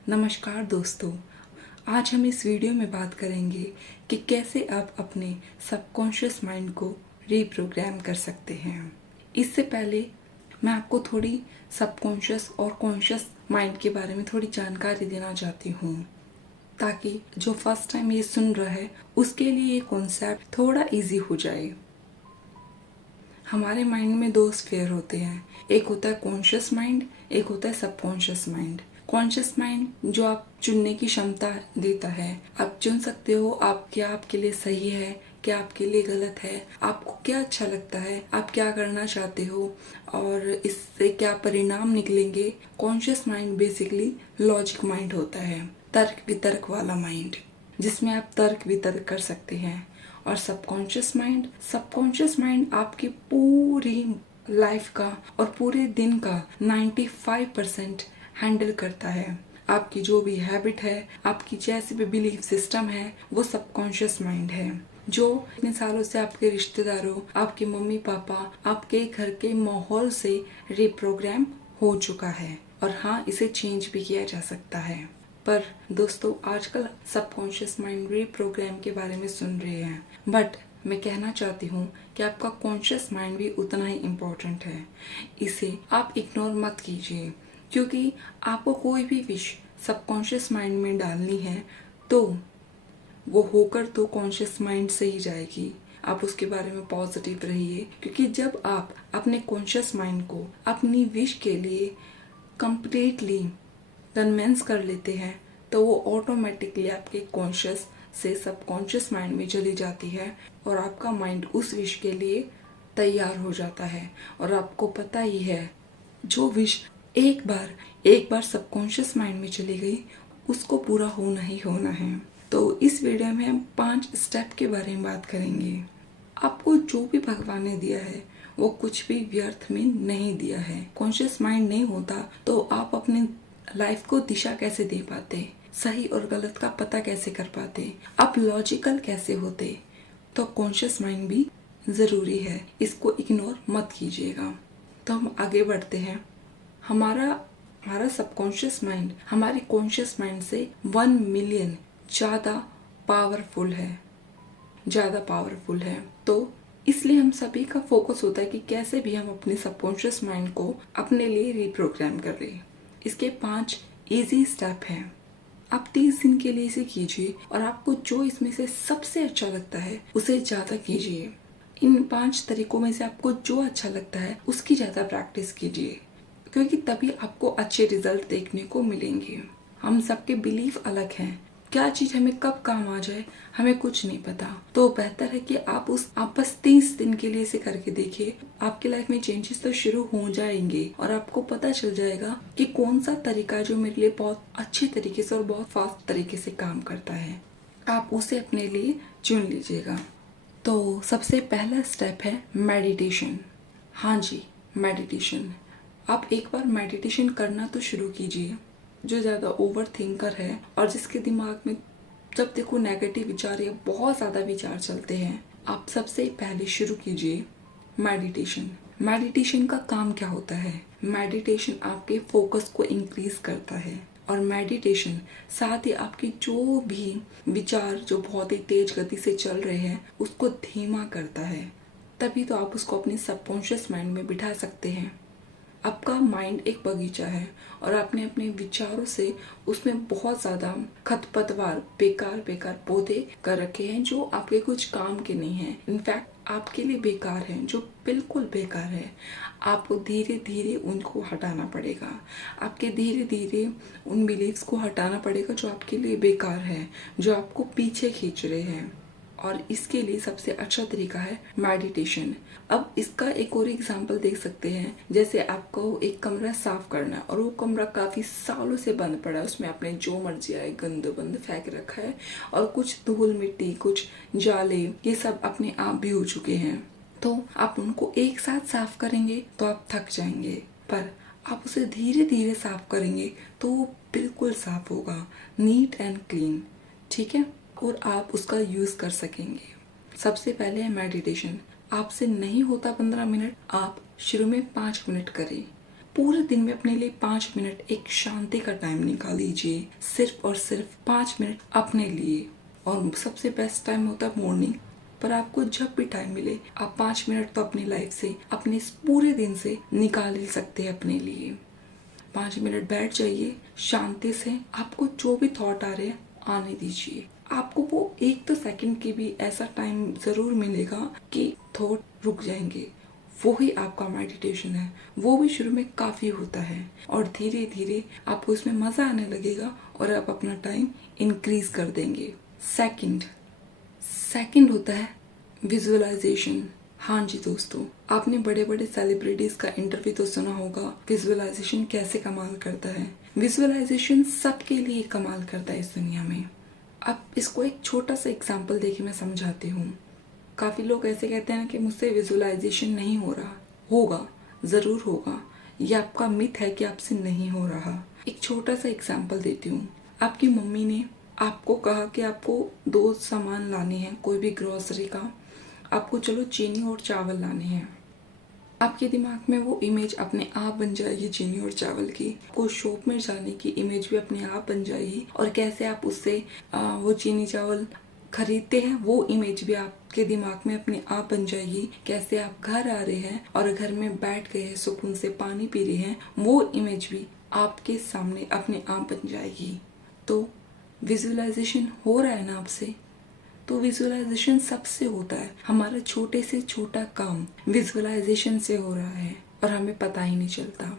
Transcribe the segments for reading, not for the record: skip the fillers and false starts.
नमस्कार दोस्तों, आज हम इस वीडियो में बात करेंगे कि कैसे आप अपने सबकॉन्शियस माइंड को रीप्रोग्राम कर सकते हैं। इससे पहले मैं आपको थोड़ी सबकॉन्शियस और कॉन्शियस माइंड के बारे में थोड़ी जानकारी देना चाहती हूँ, ताकि जो फर्स्ट टाइम ये सुन रहा है उसके लिए ये कॉन्सेप्ट थोड़ा इजी हो जाए। हमारे माइंड में दो स्फीयर होते हैं, एक होता है कॉन्शियस माइंड, एक होता है सबकॉन्शियस माइंड। कॉन्शियस माइंड जो आप चुनने की क्षमता देता है, आप चुन सकते हो आप क्या आपके लिए सही है, क्या आपके लिए गलत है, आपको क्या अच्छा लगता है, आप क्या करना चाहते हो और इससे क्या परिणाम निकलेंगे। Conscious mind basically logic mind होता है, तर्क वितर्क वाला माइंड, जिसमें आप तर्क वितर्क कर सकते हैं। और सबकॉन्शियस माइंड आपकी पूरी लाइफ का और पूरे दिन का 95% हैंडल करता है। आपकी जो भी हैबिट है, आपकी जैसे भी बिलीफ सिस्टम है, वो सबकॉन्शियस माइंड है, जो इतने सालों से आपके रिश्तेदारों, आपके मम्मी पापा, आपके घर के माहौल से रिप्रोग्राम हो चुका है। और हाँ, इसे चेंज भी किया जा सकता है। पर दोस्तों, आजकल सबकॉन्शियस माइंड रीप्रोग्राम के बारे में सुन रहे हैं, बट मैं कहना चाहती हूँ कि आपका कॉन्शियस माइंड भी उतना ही इम्पोर्टेंट है। इसे आप इग्नोर मत कीजिए, क्योंकि आपको कोई भी विश सबकॉन्शियस माइंड में डालनी है तो वो होकर तो कॉन्शियस माइंड से ही जाएगी। आप उसके बारे में पॉजिटिव रहिए, क्योंकि जब आप अपने कॉन्शियस माइंड को अपनी विश के लिए कंप्लीटली कन्विंस कर लेते हैं तो वो ऑटोमेटिकली आपके कॉन्शियस से सबकॉन्शियस माइंड में चली जाती है और आपका माइंड उस विश के लिए तैयार हो जाता है। और आपको पता ही है, जो विश एक बार सबकॉन्शियस माइंड में चली गई, उसको पूरा होना ही होना है। तो इस वीडियो में हम 5 स्टेप के बारे में बात करेंगे। आपको जो भी भगवान ने दिया है वो कुछ भी व्यर्थ में नहीं दिया है। कॉन्शियस माइंड नहीं होता तो आप अपने लाइफ को दिशा कैसे दे पाते, सही और गलत का पता कैसे कर पाते, आप लॉजिकल कैसे होते। तो कॉन्शियस माइंड भी जरूरी है, इसको इग्नोर मत कीजिएगा। तो हम आगे बढ़ते हैं। हमारा सबकॉन्शियस माइंड हमारे कॉन्शियस माइंड से 1 मिलियन ज्यादा पावरफुल है। तो इसलिए हम सभी का फोकस होता है कि कैसे भी हम अपने सबकॉन्शियस माइंड को अपने लिए रिप्रोग्राम कर रहे हैं। इसके 5 इजी स्टेप हैं। आप 30 दिन के लिए इसे कीजिए और आपको जो इसमें से सबसे अच्छा लगता है उसे ज्यादा कीजिए। इन 5 तरीकों में से आपको जो अच्छा लगता है उसकी ज्यादा प्रैक्टिस कीजिए, क्योंकि तभी आपको अच्छे रिजल्ट देखने को मिलेंगे। हम सबके बिलीफ अलग हैं, क्या चीज हमें कब काम आ जाए हमें कुछ नहीं पता। तो बेहतर है कि आप बस 30 दिन के लिए इसे करके देखिए। आपकी लाइफ में चेंजेस तो शुरू हो जाएंगे और आपको पता चल जाएगा कि कौन सा तरीका है जो मेरे लिए बहुत अच्छे तरीके से और बहुत फास्ट तरीके से काम करता है। आप उसे अपने लिए चुन लीजिएगा। तो सबसे पहला स्टेप है मेडिटेशन। हाँ जी, मेडिटेशन। आप एक बार मेडिटेशन करना तो शुरू कीजिए। जो ज़्यादा ओवर थिंकर है और जिसके दिमाग में जब देखो नेगेटिव विचार या बहुत ज़्यादा विचार चलते हैं, आप सबसे पहले शुरू कीजिए मेडिटेशन। मेडिटेशन का काम क्या होता है? मेडिटेशन आपके फोकस को इंक्रीज करता है और मेडिटेशन साथ ही आपके जो भी विचार जो बहुत ही तेज गति से चल रहे हैं उसको धीमा करता है। तभी तो आप उसको अपने सबकॉन्शियस माइंड में बिठा सकते हैं। आपका माइंड एक बगीचा है और आपने अपने विचारों से उसमें बहुत ज्यादा खरपतवार बेकार पौधे कर रखे हैं जो आपके कुछ काम के नहीं हैं। इनफैक्ट आपके लिए बेकार हैं, जो बिल्कुल बेकार है। आपको धीरे धीरे उनको हटाना पड़ेगा। आपके धीरे धीरे उन बिलीव्स को हटाना पड़ेगा जो आपके लिए बेकार है, जो आपको पीछे खींच रहे हैं। और इसके लिए सबसे अच्छा तरीका है मेडिटेशन। अब इसका एक और एग्जांपल देख सकते हैं। जैसे आपको एक कमरा साफ करना है और वो कमरा काफी सालों से बंद पड़ा है, उसमें आपने जो मर्जी आए गंद बंद फेंक रखा है और कुछ धूल मिट्टी, कुछ जाले, ये सब अपने आप भी हो चुके हैं। तो आप उनको एक साथ साफ करेंगे तो आप थक जाएंगे, पर आप उसे धीरे धीरे साफ करेंगे तो वो बिल्कुल साफ होगा, नीट एंड क्लीन। ठीक है, और आप उसका यूज कर सकेंगे। सबसे पहले है मेडिटेशन। आपसे नहीं होता 15 मिनट, आप शुरू में 5 मिनट करें। पूरे दिन में अपने लिए 5 मिनट एक शांति का टाइम निकाल लीजिए, सिर्फ और सिर्फ 5 मिनट अपने लिए। और सबसे बेस्ट टाइम होता है मॉर्निंग, पर आपको जब भी टाइम मिले आप 5 मिनट तो अपनी लाइफ से, अपने इस पूरे दिन से निकाल ही सकते हैं अपने लिए। 5 मिनट बैठ जाइए शांति से, आपको जो भी थॉट आ रहे हैं आने दीजिए। आपको वो एक तो सेकंड की भी ऐसा टाइम जरूर मिलेगा कि थॉट रुक जाएंगे, वो ही आपका मेडिटेशन है। वो भी शुरू में काफी होता है और धीरे धीरे आपको इसमें मजा आने लगेगा और आप अपना टाइम इंक्रीज कर देंगे। सेकंड होता है विजुअलाइजेशन। हाँ जी दोस्तों, आपने बड़े बड़े सेलिब्रिटीज का इंटरव्यू तो सुना होगा विजुअलाइजेशन कैसे कमाल करता है। विजुअलाइजेशन सबके लिए कमाल करता है इस दुनिया में। अब इसको एक छोटा सा एग्जांपल देके मैं समझाती हूँ। काफी लोग ऐसे कहते हैं कि मुझसे विजुअलाइजेशन नहीं हो रहा। होगा, जरूर होगा। ये आपका मिथ है कि आपसे नहीं हो रहा। एक छोटा सा एग्जांपल देती हूँ। आपकी मम्मी ने आपको कहा कि आपको 2 सामान लाने हैं, कोई भी ग्रोसरी का। आपको चलो चीनी और चावल लाने हैं। आपके दिमाग में वो इमेज अपने आप बन जाएगी चीनी और चावल की। को शॉप में जाने की इमेज भी अपने आप बन जाएगी और कैसे आप उससे वो चीनी चावल खरीदते हैं वो इमेज भी आपके दिमाग में अपने आप बन जाएगी। कैसे आप घर आ रहे हैं और घर में बैठ गए हैं, सुकून से पानी पी रहे हैं, वो इमेज भी आपके सामने अपने आप बन जाएगी। तो विजुअलाइजेशन हो रहा है ना आपसे? तो विजुअलाइजेशन सबसे होता है। हमारा छोटे से छोटा काम विजुअलाइजेशन से हो रहा है और हमें पता ही नहीं चलता।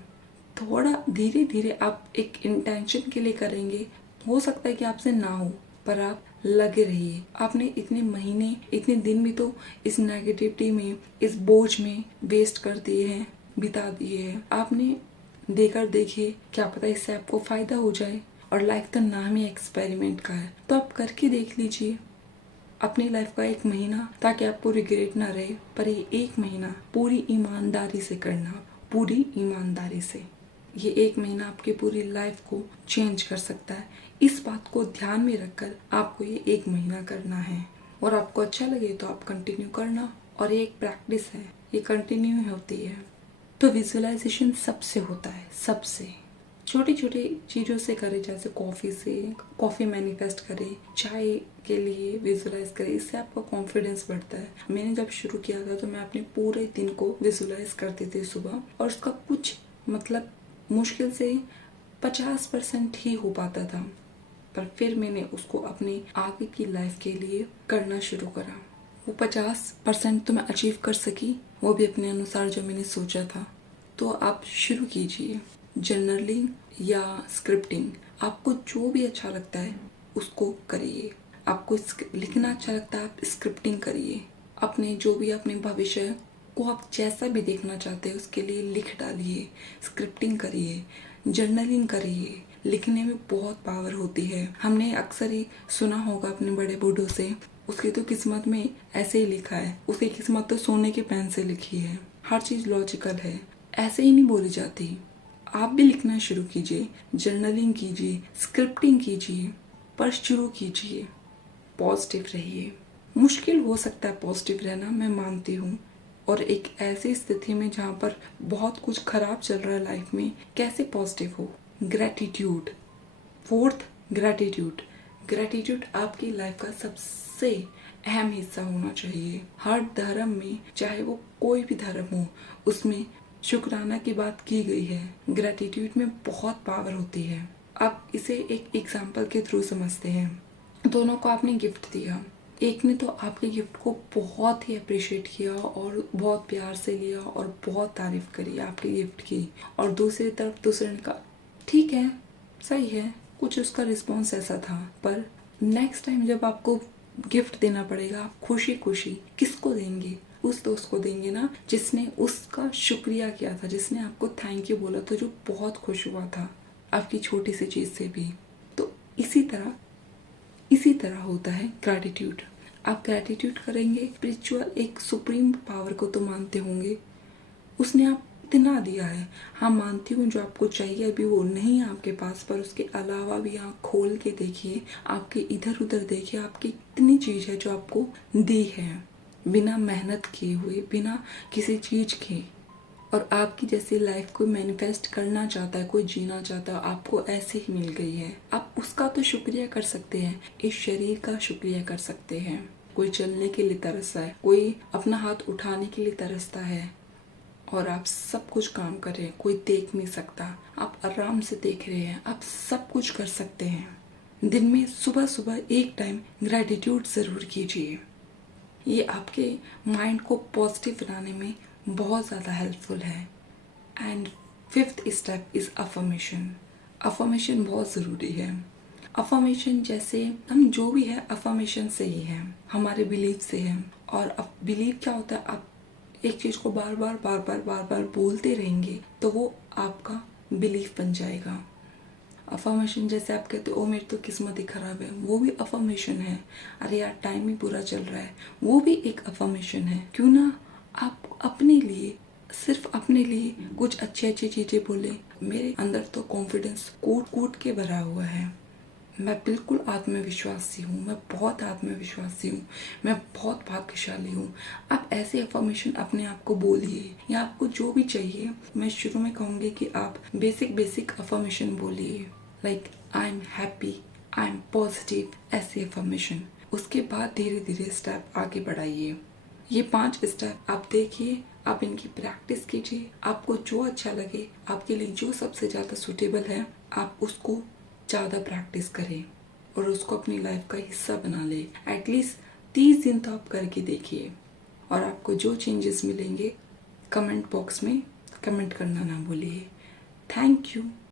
थोड़ा धीरे धीरे आप एक इंटेंशन के लिए करेंगे, हो सकता है कि आपसे ना हो, पर आप लगे रहिए। आपने इतने महीने, इतने दिन भी तो इस नेगेटिविटी में, इस बोझ में वेस्ट कर दिए हैं, बिता दिए हैं। आपने देकर देखिए, क्या पता इससे आपको फायदा हो जाए। और लाइफ का नाम ही एक्सपेरिमेंट का है, तो आप करके देख लीजिए अपनी लाइफ का 1 महीना, ताकि आपको रिग्रेट ना रहे। पर ये 1 महीना पूरी ईमानदारी से करना, पूरी ईमानदारी से। ये 1 महीना आपकी पूरी लाइफ को चेंज कर सकता है। इस बात को ध्यान में रखकर आपको ये 1 महीना करना है और आपको अच्छा लगे तो आप कंटिन्यू करना। और ये एक प्रैक्टिस है, ये कंटिन्यू होती है। तो विजुअलाइजेशन सबसे होता है, सबसे छोटी छोटी चीज़ों से करें, जैसे कॉफ़ी मैनिफेस्ट करें, चाय के लिए विजुअलाइज करें। इससे आपका कॉन्फिडेंस बढ़ता है। मैंने जब शुरू किया था तो मैं अपने पूरे दिन को विजुअलाइज करती थी सुबह, और उसका कुछ मतलब मुश्किल से 50% ही हो पाता था। पर फिर मैंने उसको अपने आगे की लाइफ के लिए करना शुरू करा। वो 50% तो मैं अचीव कर सकी, वो भी अपने अनुसार जो मैंने सोचा था। तो आप शुरू कीजिए जर्नलिंग या स्क्रिप्टिंग। आपको जो भी अच्छा लगता है उसको करिए। आपको लिखना अच्छा लगता है, आप स्क्रिप्टिंग करिए। अपने जो भी अपने भविष्य को आप जैसा भी देखना चाहते हैं उसके लिए लिख डालिए, स्क्रिप्टिंग करिए, जर्नलिंग करिए। लिखने में बहुत पावर होती है। हमने अक्सर ही सुना होगा अपने बड़े बूढ़ों से, उसकी तो किस्मत में ऐसे ही लिखा है, उसकी किस्मत तो सोने के पेन से लिखी है। हर चीज लॉजिकल है, ऐसे ही नहीं बोली जाती। आप भी लिखना शुरू कीजिए, जर्नलिंग कीजिए, स्क्रिप्टिंग कीजिए, पर शुरू कीजिए। पॉजिटिव रहिए। मुश्किल हो सकता है पॉजिटिव रहना, मैं मानती हूँ, और एक ऐसी स्थिति में जहाँ पर बहुत कुछ खराब चल रहा है लाइफ में, कैसे पॉजिटिव हो? ग्रेटिट्यूड। 4th, ग्रेटिट्यूड आपकी लाइफ का सबसे अहम हिस्सा होना चाहिए। हर धर्म में, चाहे वो कोई भी धर्म हो, उसमें शुक्राना की बात की गई है। ग्रेटिट्यूड में बहुत पावर होती है। अब इसे एक एग्जाम्पल के थ्रू समझते हैं। दोनों को आपने गिफ्ट दिया, एक ने तो आपके गिफ्ट को बहुत ही अप्रिशिएट किया और बहुत प्यार से लिया और बहुत तारीफ करी आपके गिफ्ट की, और दूसरी तरफ दूसरे ने कहा ठीक है, सही है, कुछ उसका रिस्पॉन्स ऐसा था। पर नेक्स्ट टाइम जब आपको गिफ्ट देना पड़ेगा, आप खुशी खुशी किसको देंगे? उस दोस्त को देंगे ना जिसने उसका शुक्रिया किया था, जिसने आपको थैंक यू बोला था, जो बहुत खुश हुआ था आपकी छोटी सी चीज से भी। तो इसी तरह होता है ग्रैटिट्यूड। आप ग्रैटिट्यूड करेंगे, स्पिरिचुअल एक सुप्रीम पावर को तो मानते होंगे, उसने आप इतना दिया है। हाँ मानती हूँ, जो आपको चाहिए अभी वो नहीं है आपके पास, पर उसके अलावा भी आँख खोल के देखिए, आपके इधर उधर देखिए, आपकी इतनी चीज है जो आपको दी है बिना मेहनत किए हुए, बिना किसी चीज के। और आपकी जैसी लाइफ कोई मैनिफेस्ट करना चाहता है, कोई जीना चाहता है, आपको ऐसे ही मिल गई है, आप उसका तो शुक्रिया कर सकते हैं, इस शरीर का शुक्रिया कर सकते हैं। कोई चलने के लिए तरसता है, कोई अपना हाथ उठाने के लिए तरसता है, और आप सब कुछ काम कर रहे हैं, कोई देख नहीं सकता, आप आराम से देख रहे हैं, आप सब कुछ कर सकते हैं। दिन में सुबह सुबह एक टाइम ग्रैटिट्यूड ज़रूर कीजिए। ये आपके माइंड को पॉजिटिव बनाने में बहुत ज़्यादा हेल्पफुल है। And 5th step is affirmation. Affirmation बहुत ज़रूरी है। अफर्मेशन जैसे हम जो भी है अफर्मेशन से ही है, हमारे बिलीफ से है। और बिलीव क्या होता है, आप एक चीज़ को बार बार बोलते रहेंगे तो वो आपका बिलीफ बन जाएगा। अफर्मेशन जैसे आप कहते हो ओ मेरी तो किस्मत ही खराब है, वो भी अफर्मेशन है। अरे यार टाइम ही बुरा चल रहा है, वो भी एक अफर्मेशन है। क्यों ना आप अपने लिए, सिर्फ अपने लिए कुछ अच्छी चीज़ें बोले। मेरे अंदर तो कॉन्फिडेंस कूट कूट के भरा हुआ है। मैं बिल्कुल आत्मविश्वासी हूँ, मैं बहुत आत्मविश्वासी हूँ, मैं बहुत भाग्यशाली हूँ। आप ऐसे अफर्मेशन अपने आप को बोलिए, या आपको जो भी चाहिए। मैं शुरू में कहूँगी कि आप बेसिक अफर्मेशन बोलिए, like I am happy, I am positive, ऐसे अफर्मेशन। उसके बाद धीरे धीरे स्टेप आगे बढ़ाइए। ये 5 स्टेप आप देखिए, आप इनकी प्रैक्टिस कीजिए। आपको जो अच्छा लगे, आपके लिए जो सबसे ज़्यादा सूटेबल है, आप उसको ज़्यादा प्रैक्टिस करें और उसको अपनी लाइफ का हिस्सा बना लें। एटलीस्ट 30 दिन तो आप करके देखिए, और आपको जो चेंजेस मिलेंगे कमेंट बॉक्स में कमेंट करना ना भूलिए। Thank you.